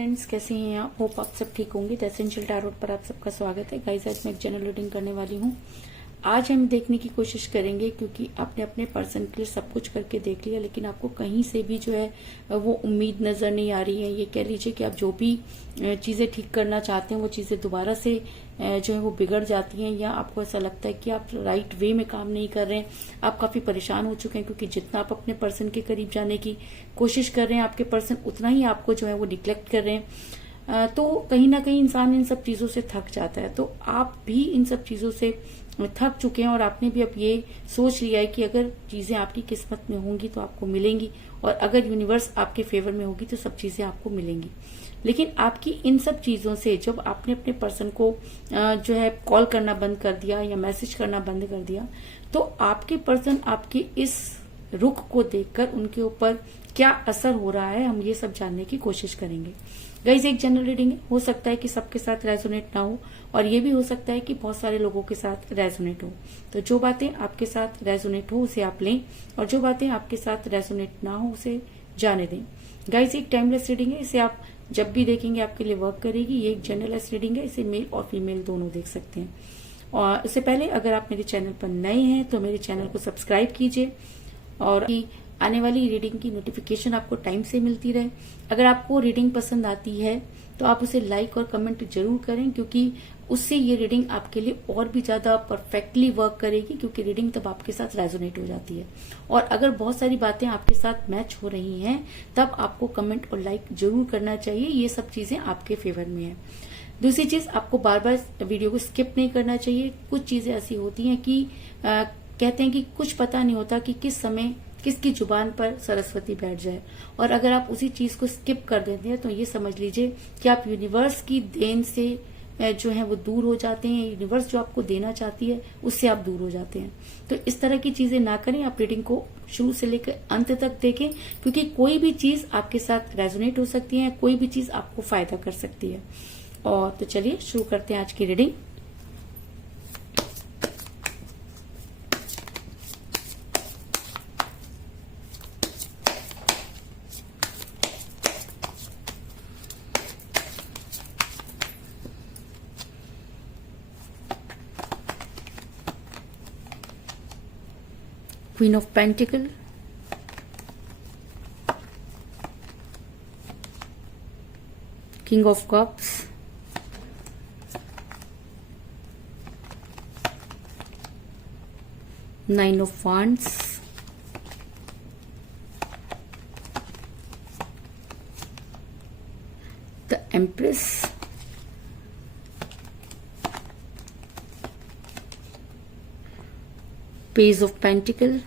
Friends, कैसे हैं आप? होप आप सब ठीक होंगे। द एसेंशियल टैरोट पर आप सबका स्वागत है। गाइस, आज मैं एक जनरल रीडिंग करने वाली हूँ। आज हम देखने की कोशिश करेंगे, क्योंकि आपने अपने पर्सन के लिए सब कुछ करके देख लिया, लेकिन आपको कहीं से भी जो है वो उम्मीद नजर नहीं आ रही है। ये कह लीजिए कि आप जो भी चीजें ठीक करना चाहते हैं वो चीजें दोबारा से जो है वो बिगड़ जाती हैं, या आपको ऐसा लगता है कि आप राइट वे में काम नहीं कर रहे हैं। आप काफी परेशान हो चुके हैं, क्योंकि जितना आप अपने पर्सन के करीब जाने की कोशिश कर रहे हैं, आपके पर्सन उतना ही आपको जो है वो निग्लेक्ट कर रहे हैं। तो कहीं ना कहीं इंसान इन सब चीजों से थक जाता है। तो आप भी इन सब चीजों से थक चुके हैं, और आपने भी अब ये सोच लिया है कि अगर चीजें आपकी किस्मत में होंगी तो आपको मिलेंगी, और अगर यूनिवर्स आपके फेवर में होगी तो सब चीजें आपको मिलेंगी। लेकिन आपकी इन सब चीजों से, जब आपने अपने पर्सन को जो है कॉल करना बंद कर दिया या मैसेज करना बंद कर दिया, तो आपके पर्सन आपके इस रुख को देखकर उनके ऊपर क्या असर हो रहा है, हम ये सब जानने की कोशिश करेंगे। गाइस, एक जनरल रीडिंग है, हो सकता है कि सबके साथ रेजोनेट ना हो, और ये भी हो सकता है कि बहुत सारे लोगों के साथ रेजोनेट हो। तो जो बातें आपके साथ रेजोनेट हो उसे आप लें, और जो बातें आपके साथ रेजोनेट ना हो उसे जाने दें। गाइस, एक टाइमलेस रीडिंग है, इसे आप जब भी देखेंगे आपके लिए वर्क करेगी। ये एक जनरलेस रीडिंग है, इसे मेल और फीमेल दोनों देख सकते हैं। और इससे पहले अगर आप मेरे चैनल पर नए हैं तो मेरे चैनल को सब्सक्राइब कीजिए, और आने वाली रीडिंग की नोटिफिकेशन आपको टाइम से मिलती रहे। अगर आपको रीडिंग पसंद आती है तो आप उसे लाइक और कमेंट जरूर करें, क्योंकि उससे ये रीडिंग आपके लिए और भी ज्यादा परफेक्टली वर्क करेगी, क्योंकि रीडिंग तब आपके साथ रेजोनेट हो जाती है। और अगर बहुत सारी बातें आपके साथ मैच हो रही हैं, तब आपको कमेंट और लाइक जरूर करना चाहिए। ये सब चीजें आपके फेवर में है। दूसरी चीज, आपको बार बार वीडियो को स्किप नहीं करना चाहिए। कुछ चीजें ऐसी होती हैं कि कहते हैं कि कुछ पता नहीं होता कि किस समय किसकी जुबान पर सरस्वती बैठ जाए, और अगर आप उसी चीज को स्किप कर देते हैं तो ये समझ लीजिए कि आप यूनिवर्स की देन से जो है वो दूर हो जाते हैं। यूनिवर्स जो आपको देना चाहती है उससे आप दूर हो जाते हैं। तो इस तरह की चीजें ना करें। आप रीडिंग को शुरू से लेकर अंत तक देखें, क्योंकि कोई भी चीज आपके साथ रेजोनेट हो सकती है, कोई भी चीज आपको फायदा कर सकती है। और तो चलिए शुरू करते हैं आज की reading. Queen of Pentacle, King of Cups, Nine of Wands, the Empress, Page of Pentacle,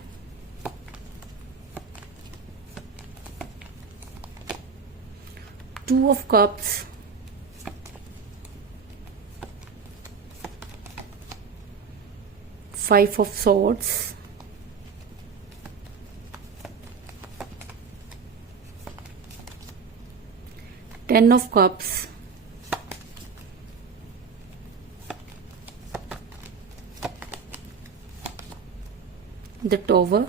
Two of Cups, Five of Swords, Ten of Cups, the Tower,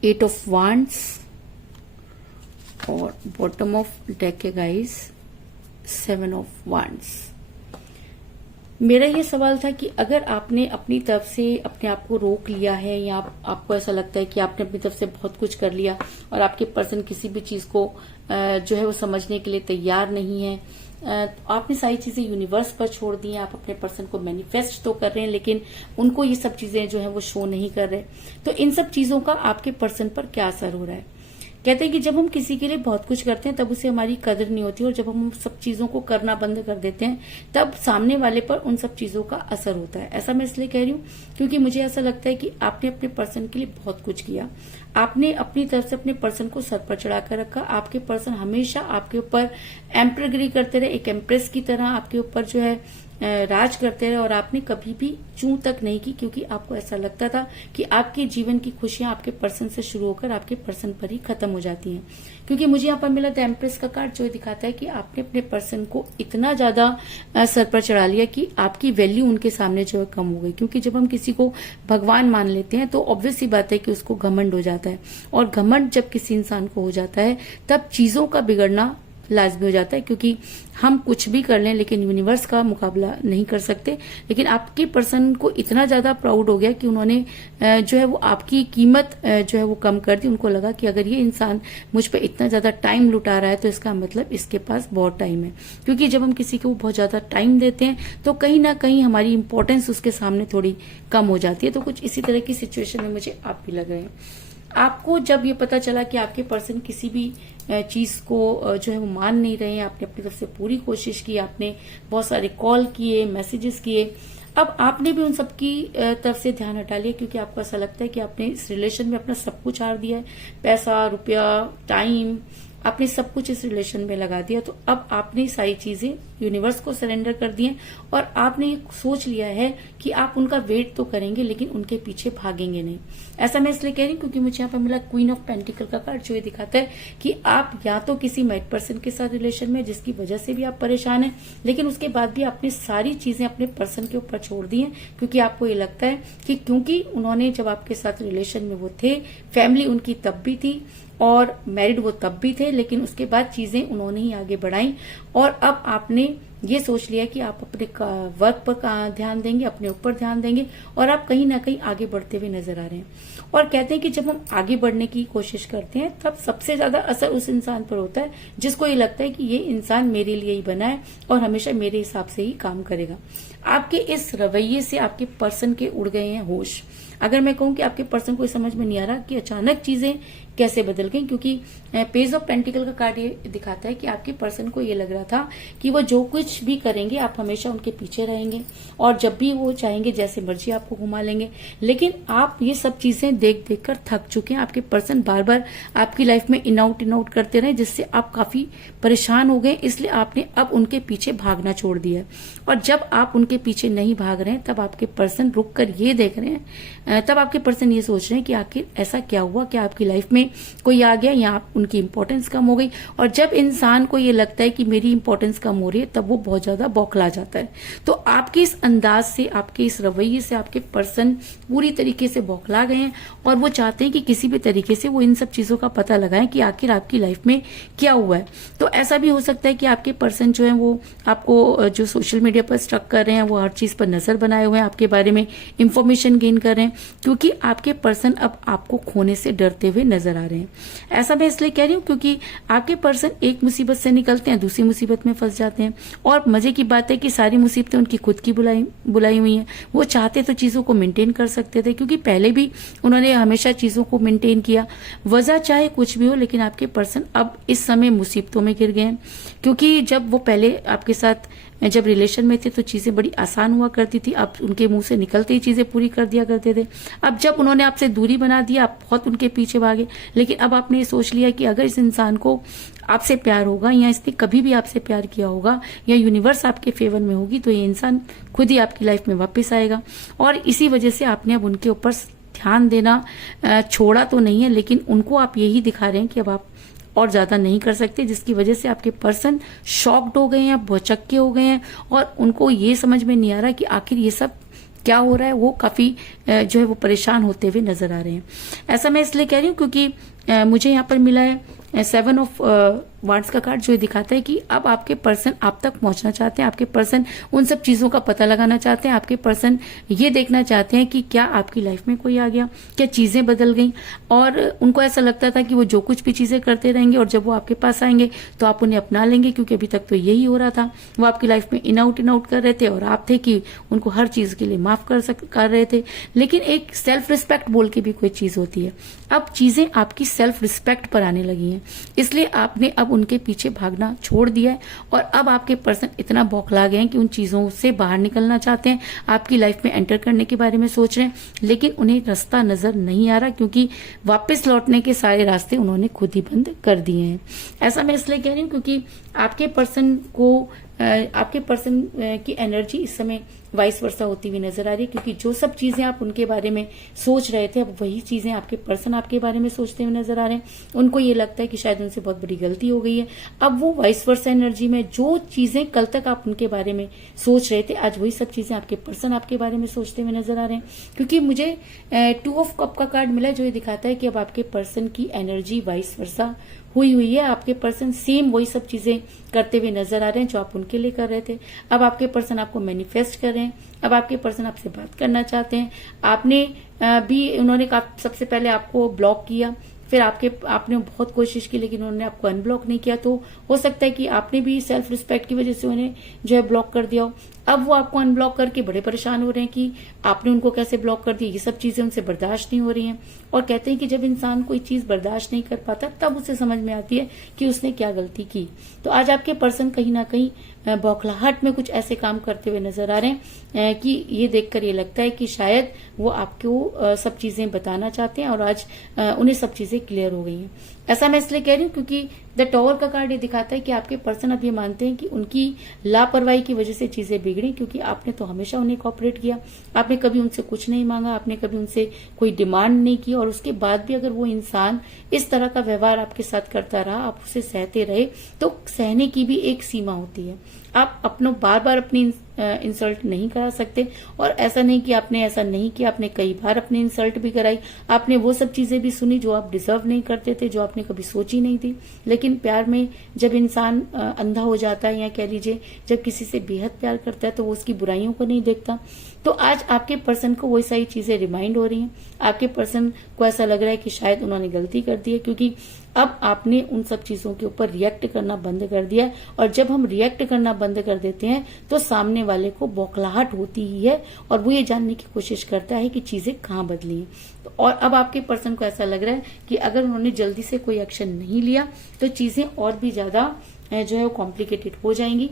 Eight of Wands, और बॉटम ऑफ डेक है guys seven of wands. मेरा ये सवाल था कि अगर आपने अपनी तरफ से अपने आप को रोक लिया है, या आपको ऐसा लगता है कि आपने अपनी तरफ से बहुत कुछ कर लिया और आपके पर्सन किसी भी चीज को जो है वो समझने के लिए तैयार नहीं है, आपने सारी चीजें यूनिवर्स पर छोड़ दी हैं। आप अपने पर्सन को मैनिफेस्ट तो कर रहे हैं, लेकिन उनको ये सब चीजें जो है वो शो नहीं कर रहे। तो इन सब चीजों का आपके पर्सन पर क्या असर हो रहा है? कहते हैं कि जब हम किसी के लिए बहुत कुछ करते हैं तब उसे हमारी कदर नहीं होती, और जब हम सब चीजों को करना बंद कर देते हैं तब सामने वाले पर उन सब चीजों का असर होता है। ऐसा मैं इसलिए कह रही हूँ क्योंकि मुझे ऐसा लगता है कि आपने अपने पर्सन के लिए बहुत कुछ किया। आपने अपनी तरफ से अपने पर्सन को सर पर चढ़ा कर रखा। आपके पर्सन हमेशा आपके ऊपर एम्परगिरी करते रहे, एक एम्प्रेस की तरह आपके ऊपर जो है राज करते रहे और आपने कभी भी चूं तक नहीं की, क्योंकि आपको ऐसा लगता था कि आपके जीवन की खुशियां आपके पर्सन से शुरू होकर आपके पर्सन पर ही खत्म हो जाती हैं। क्योंकि मुझे यहाँ पर मिला द एम्प्रेस का कार्ड, जो दिखाता है कि आपने अपने पर्सन को इतना ज्यादा सर पर चढ़ा लिया कि आपकी वैल्यू उनके सामने जो है कम हो गई। क्योंकि जब हम किसी को भगवान मान लेते हैं तो ऑब्वियस सी बात है कि उसको घमंड हो जाता है, और घमंड जब किसी इंसान को हो जाता है तब चीजों का बिगड़ना लाजमी हो जाता है। क्योंकि हम कुछ भी कर लें लेकिन यूनिवर्स का मुकाबला नहीं कर सकते। लेकिन आपके पर्सन को इतना ज्यादा प्राउड हो गया कि उन्होंने जो है वो आपकी कीमत जो है वो कम कर दी। उनको लगा कि अगर ये इंसान मुझ पर इतना ज्यादा टाइम लुटा रहा है तो इसका मतलब इसके पास बहुत टाइम है। क्योंकि जब हम किसी को बहुत ज्यादा टाइम देते हैं तो कहीं ना कहीं हमारी इंपॉर्टेंस उसके सामने थोड़ी कम हो जाती है। तो कुछ इसी तरह की सिचुएशन में मुझे आप भी लग रहे हैं। आपको जब ये पता चला कि आपके पर्सन किसी भी चीज को जो है वो मान नहीं रहे हैं, आपने अपनी तरफ से पूरी कोशिश की, आपने बहुत सारे कॉल किए, मैसेजेस किए, अब आपने भी उन सब की तरफ से ध्यान हटा लिया। क्योंकि आपको ऐसा लगता है कि आपने इस रिलेशन में अपना सब कुछ हार दिया है, पैसा, रुपया, टाइम, आपने सब कुछ इस रिलेशन में लगा दिया। तो अब आपने सारी चीजें यूनिवर्स को सरेंडर कर दी हैं और आपने ये सोच लिया है कि आप उनका वेट तो करेंगे लेकिन उनके पीछे भागेंगे नहीं। ऐसा मैं इसलिए कह रही हूँ क्योंकि मुझे यहाँ पर मिला क्वीन ऑफ पेंटिकल का कार्ड, जो ये दिखाता है कि आप या तो किसी मैरिड पर्सन के साथ रिलेशन में जिसकी वजह से भी आप परेशान हैं, लेकिन उसके बाद भी आपने सारी चीजें अपने पर्सन के ऊपर छोड़ दी हैं। क्योंकि आपको ये लगता है कि क्योंकि उन्होंने जब आपके साथ रिलेशन में वो थे, फैमिली उनकी तब भी थी और मैरिड वो तब भी थे, लेकिन उसके बाद चीजें उन्होंने ही आगे बढ़ाई। और अब आपने ये सोच लिया कि आप अपने वर्क पर ध्यान देंगे, अपने ऊपर ध्यान देंगे, और आप कहीं ना कहीं आगे बढ़ते हुए नजर आ रहे हैं। और कहते हैं कि जब हम आगे बढ़ने की कोशिश करते हैं तब सबसे ज्यादा असर उस इंसान पर होता है जिसको ये लगता है कि ये इंसान मेरे लिए ही बना है और हमेशा मेरे हिसाब से ही काम करेगा। आपके इस रवैये से आपके पर्सन के उड़ गए हैं होश। अगर मैं कहूं कि आपके पर्सन को समझ में नहीं आ रहा कि अचानक चीजें कैसे बदल गई, क्योंकि पेज ऑफ पेंटिकल का कार्ड ये दिखाता है कि आपके पर्सन को ये लग रहा था कि वो जो कुछ भी करेंगे आप हमेशा उनके पीछे रहेंगे और जब भी वो चाहेंगे जैसे मर्जी आपको घुमा लेंगे। लेकिन आप ये सब चीजें देख देख कर थक चुके हैं। आपके पर्सन बार बार आपकी लाइफ में इन आउट करते रहे, जिससे आप काफी परेशान हो गए। इसलिए आपने अब उनके पीछे भागना छोड़ दिया। और जब आप उनके पीछे नहीं भाग रहे हैं तब आपके पर्सन रुक कर ये देख रहे हैं, तब आपके पर्सन ये सोच रहे हैं कि आखिर ऐसा क्या हुआ, क्या आपकी लाइफ में कोई आ गया या उनकी इंपॉर्टेंस कम हो गई। और जब इंसान को ये लगता है कि मेरी इंपॉर्टेंस कम हो रही है तब वो बहुत ज्यादा बौखला जाता है। तो आपके इस अंदाज से, आपके इस रवैये से आपके पर्सन पूरी तरीके से बौखला गए हैं और वो चाहते हैं कि किसी भी तरीके से वो इन सब चीजों का पता लगाएं कि आखिर आपकी लाइफ में क्या हुआ है। तो ऐसा भी हो सकता है कि आपके पर्सन जो है वो आपको जो सोशल मीडिया पर स्टक कर रहे हैं वो हर चीज पर नजर बनाए हुए हैं, आपके बारे में इंफॉर्मेशन गेन कर रहे हैं, क्योंकि आपके पर्सन अब आपको खोने से डरते हुए नजर आ रहे हैं। ऐसा मैं इसलिए कह रही हूँ क्योंकि आपके पर्सन एक मुसीबत से निकलते हैं, दूसरी मुसीबत में फंस जाते हैं। और मजे की बात है कि सारी मुसीबतें उनकी खुद की बुलाई हुई हैं। वो चाहते तो चीजों को मेंटेन कर सकते थे, क्योंकि पहले भी उन्होंने हमेशा चीजों को मेंटेन किया, वजह चाहे कुछ भी हो। लेकिन आपके पर्सन अब इस समय मुसीबतों में गिर गए हैं, क्योंकि जब वो पहले आपके साथ जब रिलेशन में थे तो चीजें बड़ी आसान हुआ करती थी, आप उनके मुंह से निकलते ही चीजें पूरी कर दिया करते थे। अब जब उन्होंने आपसे दूरी बना दी, आप बहुत उनके पीछे भागे। लेकिन अब आपने ये सोच लिया कि अगर इस इंसान को आपसे प्यार होगा या इसने कभी भी आपसे प्यार किया होगा या यूनिवर्स आपके फेवर में होगी तो ये इंसान खुद ही आपकी लाइफ में वापस आएगा। और इसी वजह से आपने अब उनके ऊपर ध्यान देना छोड़ा तो नहीं है, लेकिन उनको आप यही दिखा रहे हैं कि अब आप और ज्यादा नहीं कर सकते, जिसकी वजह से आपके पर्सन शॉक्ड हो गए हैं, भौचक्के हो गए हैं और उनको ये समझ में नहीं आ रहा कि आखिर ये सब क्या हो रहा है। वो काफी जो है वो परेशान होते हुए नजर आ रहे हैं। ऐसा मैं इसलिए कह रही हूँ क्योंकि मुझे यहाँ पर मिला है 7 ऑफ वांड्स का कार्ड, जो दिखाता है कि अब आपके पर्सन आप तक पहुंचना चाहते हैं। आपके पर्सन उन सब चीजों का पता लगाना चाहते हैं। आपके पर्सन ये देखना चाहते हैं कि क्या आपकी लाइफ में कोई आ गया, क्या चीजें बदल गई। और उनको ऐसा लगता था कि वो जो कुछ भी चीजें करते रहेंगे और जब वो आपके पास आएंगे तो आप उन्हें अपना लेंगे, क्योंकि अभी तक तो यही हो रहा था। वो आपकी लाइफ में इन आउट कर रहे थे और आप थे कि उनको हर चीज के लिए माफ कर रहे थे। लेकिन एक सेल्फ रिस्पेक्ट बोल के भी कोई चीज होती है। अब चीजें आपकी सेल्फ रिस्पेक्ट पर आने लगी हैं, इसलिए आपने अब उनके पीछे भागना छोड़ दिया है। और अब आपके पर्सन इतना बौखला गए हैं कि उन चीजों से बाहर निकलना चाहते हैं, आपकी लाइफ में एंटर करने के बारे में सोच रहे हैं, लेकिन उन्हें रास्ता नजर नहीं आ रहा, क्योंकि वापस लौटने के सारे रास्ते उन्होंने खुद ही बंद कर दिए हैं। ऐसा मैं इसलिए कह रही हूँ क्योंकि आपके पर्सन को आपके पर्सन की एनर्जी इस समय वाइस वर्सा होती हुई नजर आ रही है, क्योंकि जो सब चीजें आप उनके बारे में सोच रहे थे, अब वही चीजें आपके पर्सन आपके बारे में सोचते हुए नजर आ रहे हैं। उनको ये लगता है कि शायद उनसे बहुत बड़ी गलती हो गई है। अब वो वाइस वर्सा एनर्जी में जो चीजें कल तक आप उनके बारे में सोच रहे थे, आज वही सब चीजें आपके पर्सन आपके बारे में सोचते हुए नजर आ रहे हैं। क्योंकि मुझे 2 ऑफ कप का कार्ड मिला, जो ये दिखाता है कि अब आपके पर्सन की एनर्जी वाइस वर्सा हुई है। आपके पर्सन सेम वही सब चीजें करते हुए नजर आ रहे हैं जो आप उनके लिए कर रहे थे। अब आपके पर्सन आपको मैनिफेस्ट कर रहे हैं। अब आपके पर्सन आपसे बात करना चाहते हैं। आपने भी, उन्होंने सबसे पहले आपको ब्लॉक किया, फिर आपने बहुत कोशिश की, लेकिन उन्होंने आपको अनब्लॉक नहीं किया। तो हो सकता है कि आपने भी सेल्फ रिस्पेक्ट की वजह से उन्हें जो है ब्लॉक कर दिया हो। अब वो आपको अनब्लॉक करके बड़े परेशान हो रहे हैं कि आपने उनको कैसे ब्लॉक कर दिया। ये सब चीजें उनसे बर्दाश्त नहीं हो रही हैं। और कहते हैं कि जब इंसान कोई चीज बर्दाश्त नहीं कर पाता, तब उसे समझ में आती है कि उसने क्या गलती की। तो आज आपके पर्सन कहीं ना कहीं बौखलाहट में कुछ ऐसे काम करते हुए नजर आ रहे हैं कि ये देखकर ये लगता है कि शायद वो आपको सब चीजें बताना चाहते हैं और आज उन्हें सब चीजें क्लियर हो गई हैं। ऐसा मैं इसलिए कह रही हूँ क्योंकि द टॉवर का कार्ड ये दिखाता है कि आपके पर्सन अब ये मानते हैं कि उनकी लापरवाही की वजह से चीजें बिगड़ी, क्योंकि आपने तो हमेशा उन्हें कोऑपरेट किया। आपने कभी उनसे कुछ नहीं मांगा, आपने कभी उनसे कोई डिमांड नहीं की, और उसके बाद भी अगर वो इंसान इस तरह का व्यवहार आपके साथ करता रहा, आप उसे सहते रहे, तो सहने की भी एक सीमा होती है। आप अपनों बार बार अपनी इंसल्ट नहीं करा सकते। और ऐसा नहीं कि आपने ऐसा नहीं किया, आपने कई बार अपनी इंसल्ट भी कराई। आपने वो सब चीजें भी सुनी जो आप डिजर्व नहीं करते थे, जो आपने कभी सोची नहीं थी। लेकिन प्यार में जब इंसान अंधा हो जाता है, या कह लीजिए जब किसी से बेहद प्यार करता है, तो वो उसकी बुराइयों को नहीं देखता। तो आज आपके पर्सन को वही सारी चीजें रिमाइंड हो रही हैं। आपके पर्सन को ऐसा लग रहा है कि शायद उन्होंने गलती कर दी है, क्योंकि अब आपने उन सब चीजों के ऊपर रिएक्ट करना बंद कर दिया है। और जब हम रिएक्ट करना बंद कर देते हैं, तो सामने वाले को बौखलाहट होती ही है, और वो ये जानने की कोशिश करता है कि चीजें कहाँ बदली हैं। तो और अब आपके पर्सन को ऐसा लग रहा है कि अगर उन्होंने जल्दी से कोई एक्शन नहीं लिया, तो चीजें और भी ज्यादा जो है वो कॉम्प्लिकेटेड हो जाएंगी।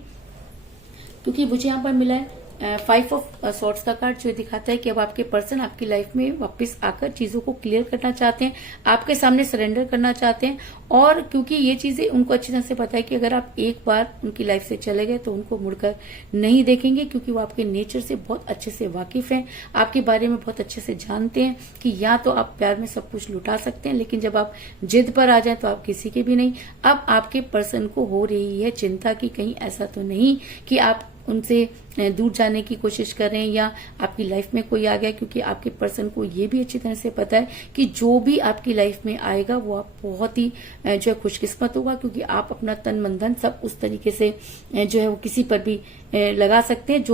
क्योंकि मुझे यहाँ पर मिला है 5 ऑफ सॉर्ट्स का कार्ड, जो दिखाता है कि अब आपके पर्सन आपकी लाइफ में वापस आकर चीजों को क्लियर करना चाहते हैं, आपके सामने सरेंडर करना चाहते हैं। और क्योंकि ये चीजें उनको अच्छी तरह से पता है कि अगर आप एक बार उनकी लाइफ से चले गए, तो उनको मुड़कर नहीं देखेंगे, क्योंकि वो आपके नेचर से बहुत अच्छे से वाकिफ हैं, आपके बारे में बहुत अच्छे से जानते हैं कि या तो आप प्यार में सब कुछ लुटा सकते हैं, लेकिन जब आप जिद पर आ जाए तो आप किसी के भी नहीं। अब आपके पर्सन को हो रही है चिंता कि कहीं ऐसा तो नहीं कि आप उनसे दूर जाने की कोशिश कर रहे हैं, या आपकी लाइफ में कोई आ गया। क्योंकि आपके पर्सन को ये भी अच्छी तरह से पता है कि जो भी आपकी लाइफ में आएगा, वो आप बहुत ही जो है खुशकिस्मत होगा, क्योंकि आप अपना तन मन धन सब उस तरीके से जो है वो किसी पर भी लगा सकते हैं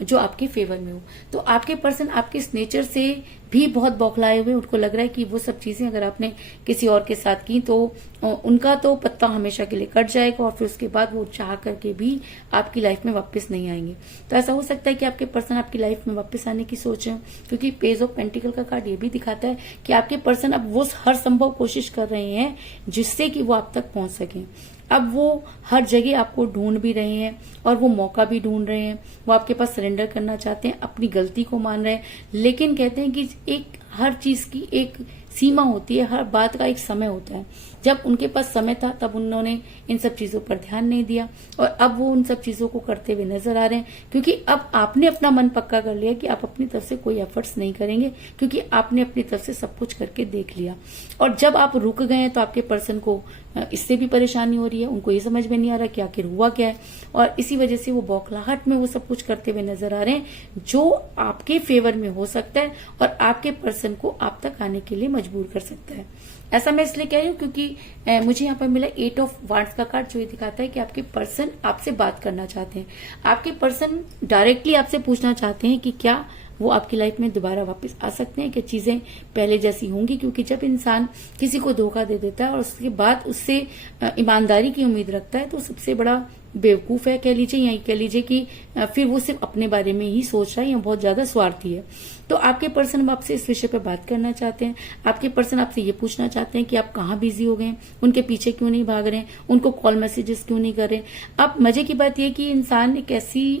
जो आपके फेवर में हो। तो आपके पर्सन आपके इस नेचर से भी बहुत बौखलाए हुए, उनको लग रहा है कि वो सब चीजें अगर आपने किसी और के साथ की, तो उनका तो पत्ता हमेशा के लिए कट जाएगा, और फिर उसके बाद वो चाह करके भी आपकी लाइफ में वापस नहीं आएंगे। तो ऐसा हो सकता है कि आपके पर्सन आपकी लाइफ में वापस आने की सोच है, क्योंकि पेज ऑफ पेंटिकल का कार्ड ये भी दिखाता है कि आपके पर्सन अब वो हर संभव कोशिश कर रहे हैं जिससे कि वो आप तक पहुंच सके। अब वो हर जगह आपको ढूंढ भी रहे हैं, और वो मौका भी ढूंढ रहे हैं। वो आपके पास सरेंडर करना चाहते हैं, अपनी गलती को मान रहे हैं, लेकिन कहते हैं कि एक हर चीज की एक सीमा होती है, हर बात का एक समय होता है। जब उनके पास समय था, तब उन्होंने इन सब चीजों पर ध्यान नहीं दिया, और अब वो उन सब चीजों को करते हुए नजर आ रहे हैं। क्योंकि अब आपने अपना मन पक्का कर लिया कि आप अपनी तरफ से कोई एफर्ट्स नहीं करेंगे, क्योंकि आपने अपनी तरफ से सब कुछ करके देख लिया। और जब आप रुक गए हैं, तो आपके पर्सन को इससे भी परेशानी हो रही है। उनको ये समझ में नहीं आ रहा कि आखिर हुआ क्या है, और इसी वजह से वो बौखलाहट में वो सब कुछ करते हुए नजर आ रहे हैं जो आपके फेवर में हो सकता है, और आपके पर्सन को आप तक आने के लिए मजबूर कर सकता है। ऐसा मैं इसलिए कह रही हूँ क्योंकि मुझे यहाँ पर मिला 8 ऑफ वांड्स का कार्ड, जो ये दिखाता है कि आपके पर्सन आपसे बात करना चाहते हैं। आपके पर्सन डायरेक्टली आपसे पूछना चाहते हैं कि क्या वो आपकी लाइफ में दोबारा वापस आ सकते हैं, कि चीजें पहले जैसी होंगी। क्योंकि जब इंसान किसी को धोखा दे देता है और उसके बाद उससे ईमानदारी की उम्मीद रखता है, तो सबसे बड़ा बेवकूफ है कह लीजिए, या कह लीजिए कि फिर वो सिर्फ अपने बारे में ही सोच रहा है, या बहुत ज्यादा स्वार्थी है। तो आपके पर्सन अब आपसे इस विषय पर बात करना चाहते हैं। आपके पर्सन आपसे ये पूछना चाहते हैं कि आप कहाँ बिजी हो गए हैं, उनके पीछे क्यों नहीं भाग रहे हैं, उनको कॉल मैसेजेस क्यों नहीं कर रहे। अब मजे की बात यह कि इंसान एक ऐसी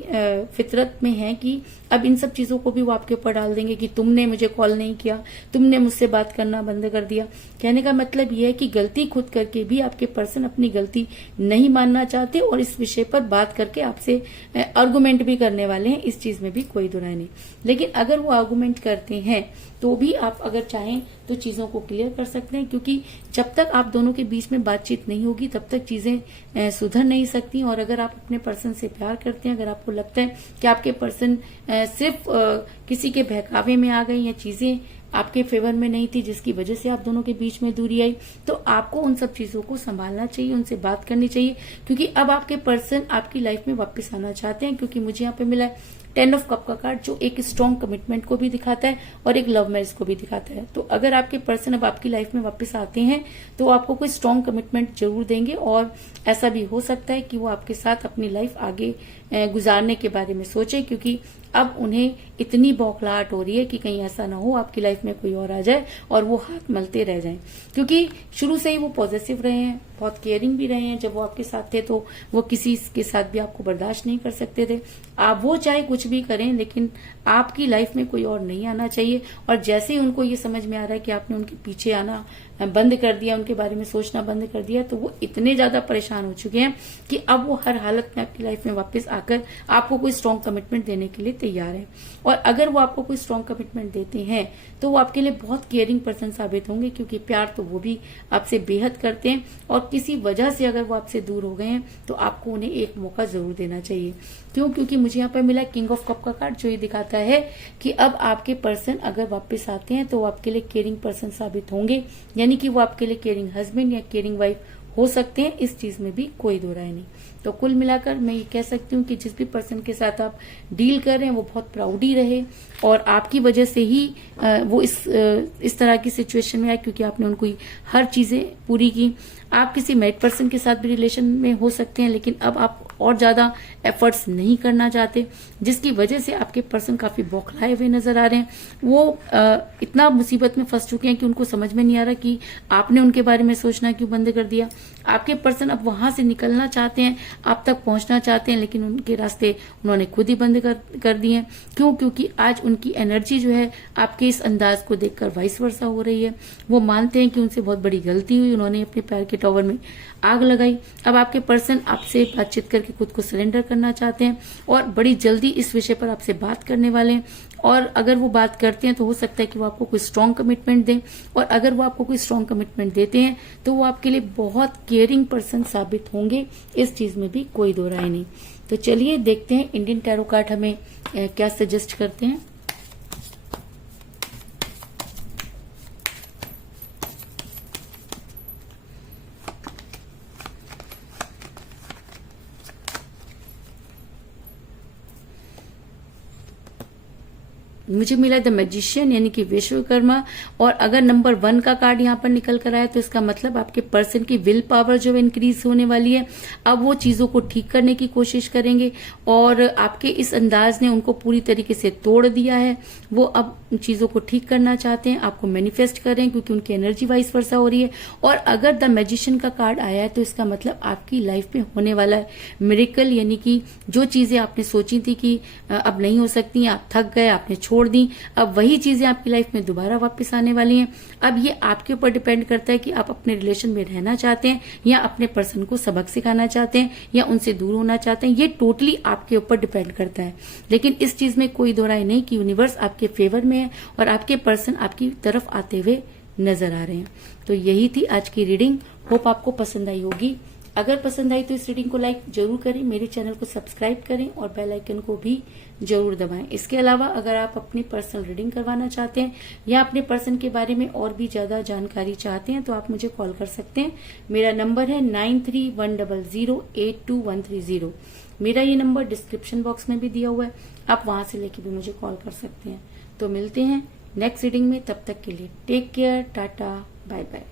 फितरत में है कि अब इन सब चीजों को भी वो आपके ऊपर डाल देंगे कि तुमने मुझे कॉल नहीं किया, तुमने मुझसे बात करना बंद कर दिया। कहने का मतलब यह है कि गलती खुद करके भी आपके पर्सन अपनी गलती नहीं मानना चाहते और इस विषय पर बात करके आपसे आर्गुमेंट भी करने वाले हैं। इस चीज में भी कोई दुराई नहीं। लेकिन अगर वो आर्गुमेंट करते हैं तो भी आप अगर चाहें तो चीजों को क्लियर कर सकते हैं, क्योंकि जब तक आप दोनों के बीच में बातचीत नहीं होगी तब तक चीजें सुधर नहीं सकती। और अगर आप अपने पर्सन से प्यार करते हैं, अगर आपको लगता है कि आपके पर्सन सिर्फ किसी के बहकावे में आ गए या चीजें आपके फेवर में नहीं थी जिसकी वजह से आप दोनों के बीच में दूरी आई, तो आपको उन सब चीजों को संभालना चाहिए, उनसे बात करनी चाहिए, क्योंकि अब आपके पर्सन आपकी लाइफ में वापस आना चाहते हैं। क्योंकि मुझे यहाँ पे मिला है 10 ऑफ कप का कार्ड, जो एक स्ट्रॉन्ग कमिटमेंट को भी दिखाता है और एक लव मैरिज को भी दिखाता है। तो अगर आपके पर्सन अब आपकी लाइफ में वापस आते हैं तो आपको कोई स्ट्रॉन्ग कमिटमेंट जरूर देंगे और ऐसा भी हो सकता है कि वो आपके साथ अपनी लाइफ आगे गुजारने के बारे में सोचे, क्योंकि अब उन्हें इतनी बौखलाहट हो रही है कि कहीं ऐसा ना हो आपकी लाइफ में कोई और आ जाए और वो हाथ मलते रह जाएं। क्योंकि शुरू से ही वो पॉजिटिव रहे हैं, बहुत केयरिंग भी रहे हैं। जब वो आपके साथ थे तो वो किसी के साथ भी आपको बर्दाश्त नहीं कर सकते थे। आप वो चाहे कुछ भी करें, लेकिन आपकी लाइफ में कोई और नहीं आना चाहिए। और जैसे ही उनको ये समझ में आ रहा है कि आपने उनके पीछे आना बंद कर दिया, उनके बारे में सोचना बंद कर दिया, तो वो इतने ज्यादा परेशान हो चुके हैं कि अब वो हर हालत में आपकी लाइफ में वापस आकर आपको कोई स्ट्रॉन्ग कमिटमेंट देने के लिए तैयार है। और अगर वो आपको कोई स्ट्रॉन्ग कमिटमेंट देते हैं तो वो आपके लिए बहुत केयरिंग पर्सन साबित होंगे, क्योंकि प्यार तो वो भी आपसे बेहद करते हैं। और किसी वजह से अगर वो आपसे दूर हो गए हैं तो आपको उन्हें एक मौका जरूर देना चाहिए। क्यों? क्योंकि मुझे यहाँ पर मिला किंग ऑफ कप का कार्ड, जो ये दिखाता है कि अब आपके पर्सन अगर वापस आते हैं तो वो आपके लिए केयरिंग पर्सन साबित होंगे, यानी कि वो आपके लिए केयरिंग हस्बैंड या केयरिंग वाइफ हो सकते हैं। इस चीज में भी कोई दो राय नहीं। तो कुल मिलाकर मैं ये कह सकती हूँ कि जिस भी पर्सन के साथ आप डील कर रहे हैं वो बहुत प्राउडी रहे और आपकी वजह से ही वो इस तरह की सिचुएशन में आए, क्योंकि आपने उनको हर चीजें पूरी की। आप किसी मैरिड पर्सन के साथ भी रिलेशन में हो सकते हैं, लेकिन अब आप और ज्यादा एफर्ट्स नहीं करना चाहते, जिसकी वजह से आपके पर्सन काफी बौखलाए हुए नजर आ रहे हैं। वो इतना मुसीबत में फंस चुके हैं कि उनको समझ में नहीं आ रहा कि आपने उनके बारे में सोचना क्यों बंद कर दिया। आपके पर्सन अब वहां से निकलना चाहते हैं, आप तक पहुंचना चाहते हैं, लेकिन उनके रास्ते उन्होंने खुद ही बंद कर दिए हैं। क्यों? क्योंकि आज उनकी एनर्जी जो है आपके इस अंदाज को देखकर वाइस वर्सा हो रही है। वो मानते हैं कि उनसे बहुत बड़ी गलती हुई, उन्होंने अपने प्यार के टॉवर में आग लगाई। अब आपके पर्सन आपसे बातचीत करके खुद को सरेंडर करना चाहते हैं और बड़ी जल्दी इस विषय पर आपसे बात करने वाले हैं। और अगर वो बात करते हैं तो हो सकता है कि वो आपको कोई स्ट्रॉन्ग कमिटमेंट दें, और अगर वो आपको कोई स्ट्रॉन्ग कमिटमेंट देते हैं तो वो आपके लिए बहुत केयरिंग पर्सन साबित होंगे। इस चीज में भी कोई दो राय नहीं। तो चलिए देखते हैं इंडियन टैरो कार्ड हमें क्या सजेस्ट करते हैं। मुझे मिला द मैजिशियन, यानी कि विश्वकर्मा। और अगर नंबर 1 का कार्ड यहाँ पर निकल कर आया तो इसका मतलब आपके पर्सन की विल पावर जो इंक्रीज होने वाली है। अब वो चीजों को ठीक करने की कोशिश करेंगे और आपके इस अंदाज ने उनको पूरी तरीके से तोड़ दिया है। वो अब चीजों को ठीक करना चाहते हैं, आपको मैनिफेस्ट कर रहे हैं, क्योंकि उनकी एनर्जी वाइस वर्सा हो रही है। और अगर द मैजिशियन का कार्ड आया है तो इसका मतलब आपकी लाइफ में होने वाला है मिरेकल, यानी कि जो चीजें आपने सोची थी कि अब नहीं हो सकती, आप थक गए, आपने छोड़ दी, अब वही चीजें आपकी लाइफ में दोबारा वापस आने वाली हैं। अब ये आपके ऊपर डिपेंड करता है कि आप अपने रिलेशन में रहना चाहते हैं या अपने पर्सन को सबक सिखाना चाहते हैं या उनसे दूर होना चाहते हैं। ये टोटली आपके ऊपर डिपेंड करता है। लेकिन इस चीज में कोई दो राय नहीं कि यूनिवर्स आपके फेवर में है और आपके पर्सन आपकी तरफ आते हुए नजर आ रहे हैं। तो यही थी आज की रीडिंग। होप आपको पसंद आई होगी। अगर पसंद आई तो इस रीडिंग को लाइक जरूर करें, मेरे चैनल को सब्सक्राइब करें और बेल आइकन को भी जरूर दबाएं। इसके अलावा अगर आप अपनी पर्सनल रीडिंग करवाना चाहते हैं या अपने पर्सन के बारे में और भी ज्यादा जानकारी चाहते हैं तो आप मुझे कॉल कर सकते हैं। मेरा नंबर है 9310082130। मेरा ये नंबर डिस्क्रिप्शन बॉक्स में भी दिया हुआ है, आप वहां से लेके भी मुझे कॉल कर सकते हैं। तो मिलते हैं नेक्स्ट रीडिंग में, तब तक के लिए take care, tata, bye bye.